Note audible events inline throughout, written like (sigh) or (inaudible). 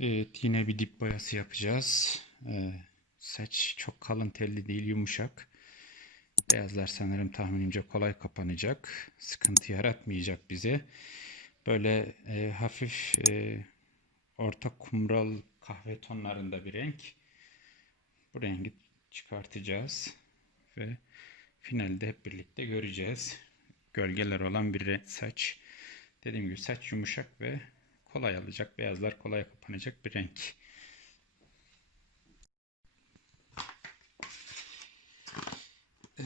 Evet, yine bir dip boyası yapacağız. Ee, saç çok kalın telli değil, yumuşak. Beyazlar sanırım tahminimce kolay kapanacak. Sıkıntı yaratmayacak bize. Böyle e, hafif e, orta kumral kahve tonlarında bir renk. Bu rengi çıkartacağız ve finalde hep birlikte göreceğiz. Gölgeler olan bir saç. Dediğim gibi saç yumuşak ve kolay alacak. Beyazlar kolay kapanacak bir renk. Ee,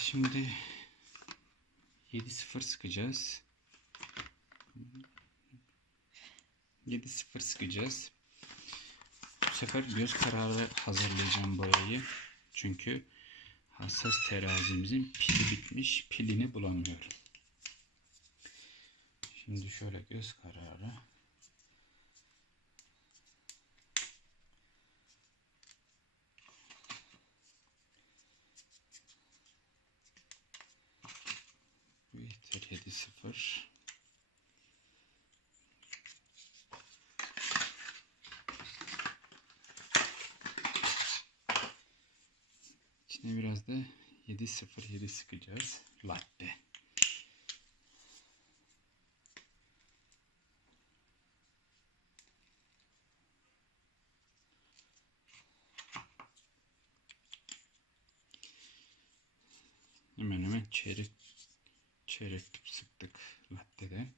şimdi 7-0 sıkacağız. 7-0 sıkacağız. Bu sefer göz kararı hazırlayacağım boyayı. Çünkü hassas terazimizin pili bitmiş. Pilini bulamıyorum. Şimdi şöyle göz kararı. Bu yeter 7-0. İçine biraz da 7-0-7 sıkacağız. Latte. Hemen hemen çeyrek çeyrek sıktık latteden.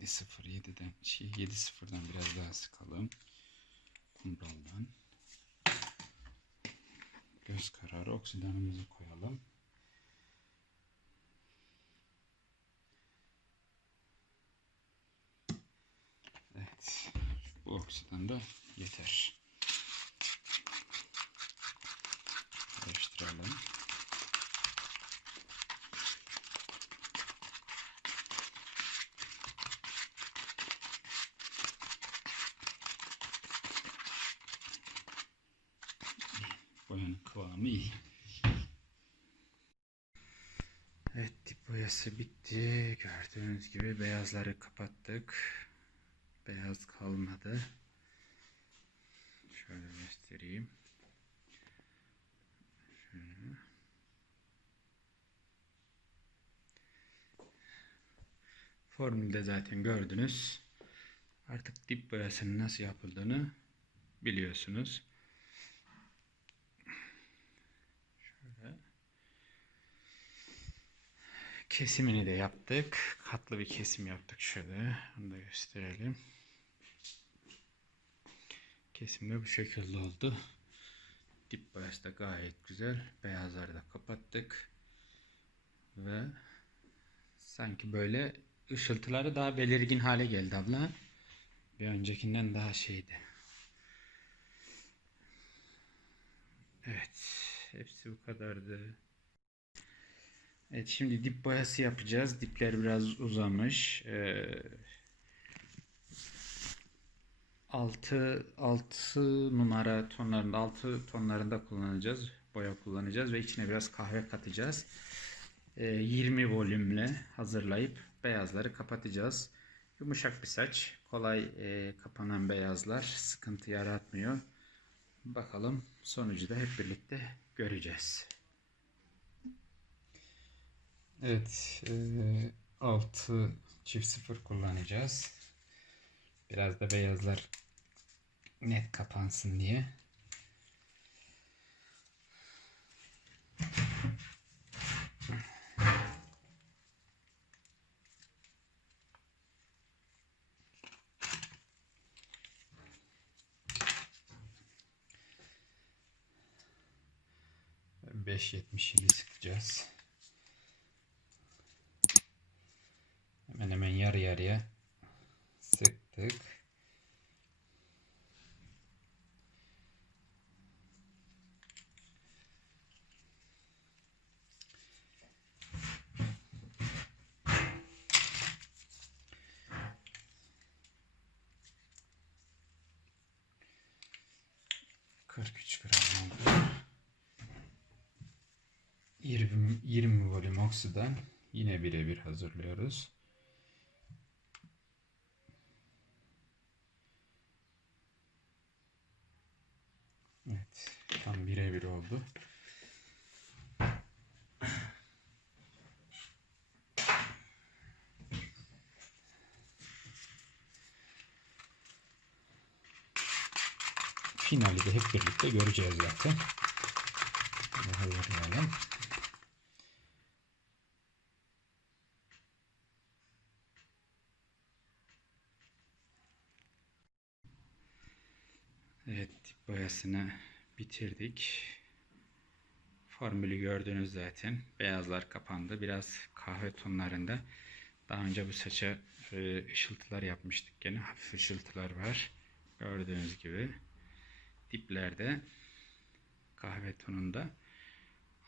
Yedi sıfır yediden şey yedi sıfırdan biraz daha sıkalım. Kumraldan. Göz kararı oksidanımızı koyalım. Evet. Bu oksidan da yeter. Karıştıralım. Boyanın kıvamı iyi. Evet dip boyası bitti. Gördüğünüz gibi beyazları kapattık. Beyaz kalmadı. Şöyle göstereyim. Şöyle. Formülde zaten gördünüz. Artık dip boyasının nasıl yapıldığını biliyorsunuz. Şöyle. Kesimini de yaptık. Katlı bir kesim yaptık şöyle. Onu da gösterelim. Kesim de bu şekilde oldu. Dip boyası da gayet güzel. Beyazları da kapattık. Ve sanki böyle ışıltıları daha belirgin hale geldi abla. Bir öncekinden daha şeydi. Evet. Hepsi bu kadardı. Evet şimdi dip boyası yapacağız. Dipler biraz uzamış. Ee, 6 6 numara tonlarında 6 tonlarında kullanacağız. Boya kullanacağız ve içine biraz kahve katacağız. Ee, 20 volümle hazırlayıp beyazları kapatacağız. Yumuşak bir saç. Kolay e, kapanan beyazlar sıkıntı yaratmıyor. Bakalım sonucu da hep birlikte göreceğiz. Evet, 6 çift sıfır kullanacağız. Biraz da beyazlar net kapansın diye. Beş yetmiş yedi sıkacağız. Hemen hemen yarı yarıya sıktık. 43 gram oldu. 20, 20 volüm oksiden yine birebir hazırlıyoruz. Evet, tam birebir oldu. Finali de hep birlikte göreceğiz zaten. Hazırlayalım. Evet, dip boyasını bitirdik. Formülü gördünüz zaten. Beyazlar kapandı. Biraz kahve tonlarında. Daha önce bu saça e, ışıltılar yapmıştık. Gene hafif ışıltılar var. Gördüğünüz gibi. Diplerde kahve tonunda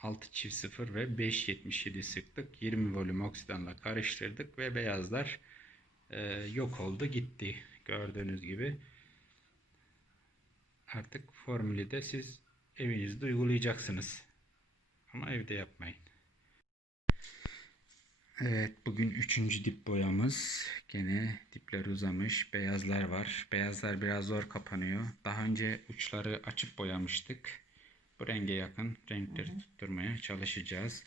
6 çift 0 ve 5.77 sıktık. 20 volüm oksidanla karıştırdık ve beyazlar e, yok oldu gitti. Gördüğünüz gibi. Artık formülü de siz evinizde uygulayacaksınız. Ama evde yapmayın. Evet bugün üçüncü dip boyamız. Gene dipler uzamış. Beyazlar var. Beyazlar biraz zor kapanıyor. Daha önce uçları açıp boyamıştık. Bu renge yakın renkleri tutturmaya çalışacağız.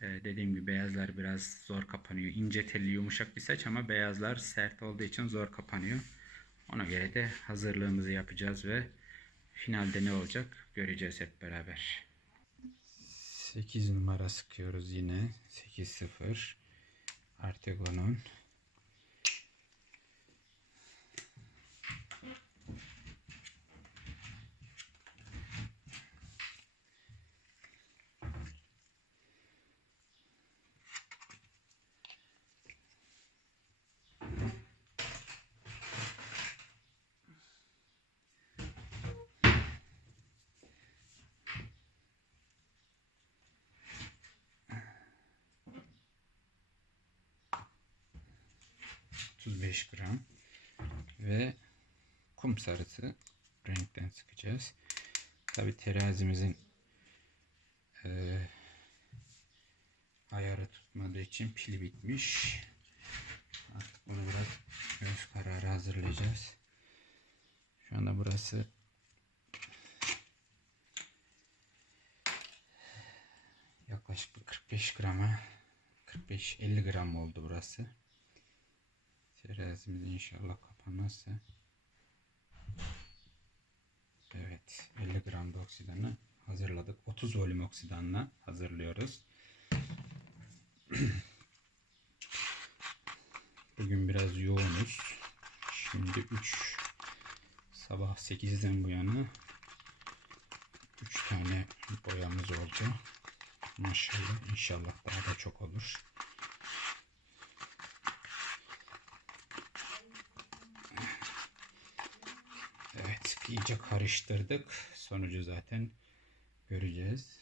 Ee, dediğim gibi beyazlar biraz zor kapanıyor. İnce telli yumuşak bir saç ama beyazlar sert olduğu için zor kapanıyor. Ona göre de hazırlığımızı yapacağız ve finalde ne olacak göreceğiz hep beraber. 8 numara sıkıyoruz yine. 8-0. Artegon'un. ...35 gram... ...ve... ...kum sarısı... ...renkten sıkacağız... ...tabi terazimizin... E, ...ayarı tutmadığı için pili bitmiş... ...artık bunu biraz... ...göz kararı hazırlayacağız... ...şu anda burası... ...yaklaşık bir 45 grama... ...45-50 gram oldu burası... Terazimiz inşallah kapanmazsa. Evet 50 gram da oksidanı hazırladık. 30 volüm oksidanla hazırlıyoruz. (clears throat) Bugün biraz yoğunuz. Şimdi 3 sabah 8'den bu yana 3 tane boyamız oldu. Maşallah inşallah daha da çok olur. Evet, iyice karıştırdık. Sonucu zaten göreceğiz.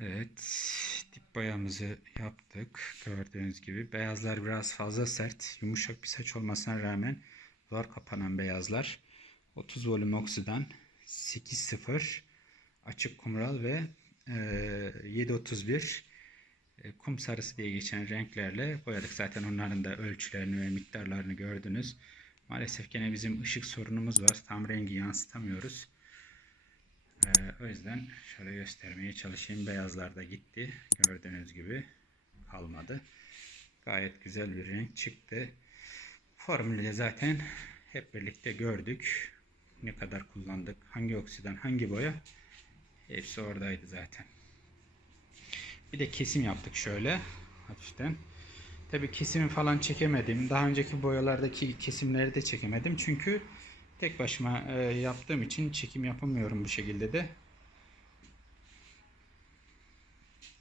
Evet, dip boyamızı yaptık. Gördüğünüz gibi beyazlar biraz fazla sert, yumuşak bir saç olmasına rağmen zor kapanan beyazlar. 30 volüm oksidan 8.0 açık kumral ve e, 7.31 e, kum sarısı diye geçen renklerle boyadık. Zaten onların da ölçülerini ve miktarlarını gördünüz. Maalesef gene bizim ışık sorunumuz var. Tam rengi yansıtamıyoruz. Ee, o yüzden şöyle göstermeye çalışayım. Beyazlar da gitti. Gördüğünüz gibi kalmadı. Gayet güzel bir renk çıktı. Formülü de zaten hep birlikte gördük. Ne kadar kullandık, hangi oksidan, hangi boya hepsi oradaydı zaten. Bir de kesim yaptık şöyle hafiften. Tabi kesimi falan çekemedim. Daha önceki boyalardaki kesimleri de çekemedim. Çünkü tek başıma e, yaptığım için çekim yapamıyorum bu şekilde de.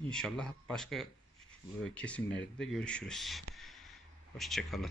İnşallah başka e, kesimlerde de görüşürüz. Hoşçakalın.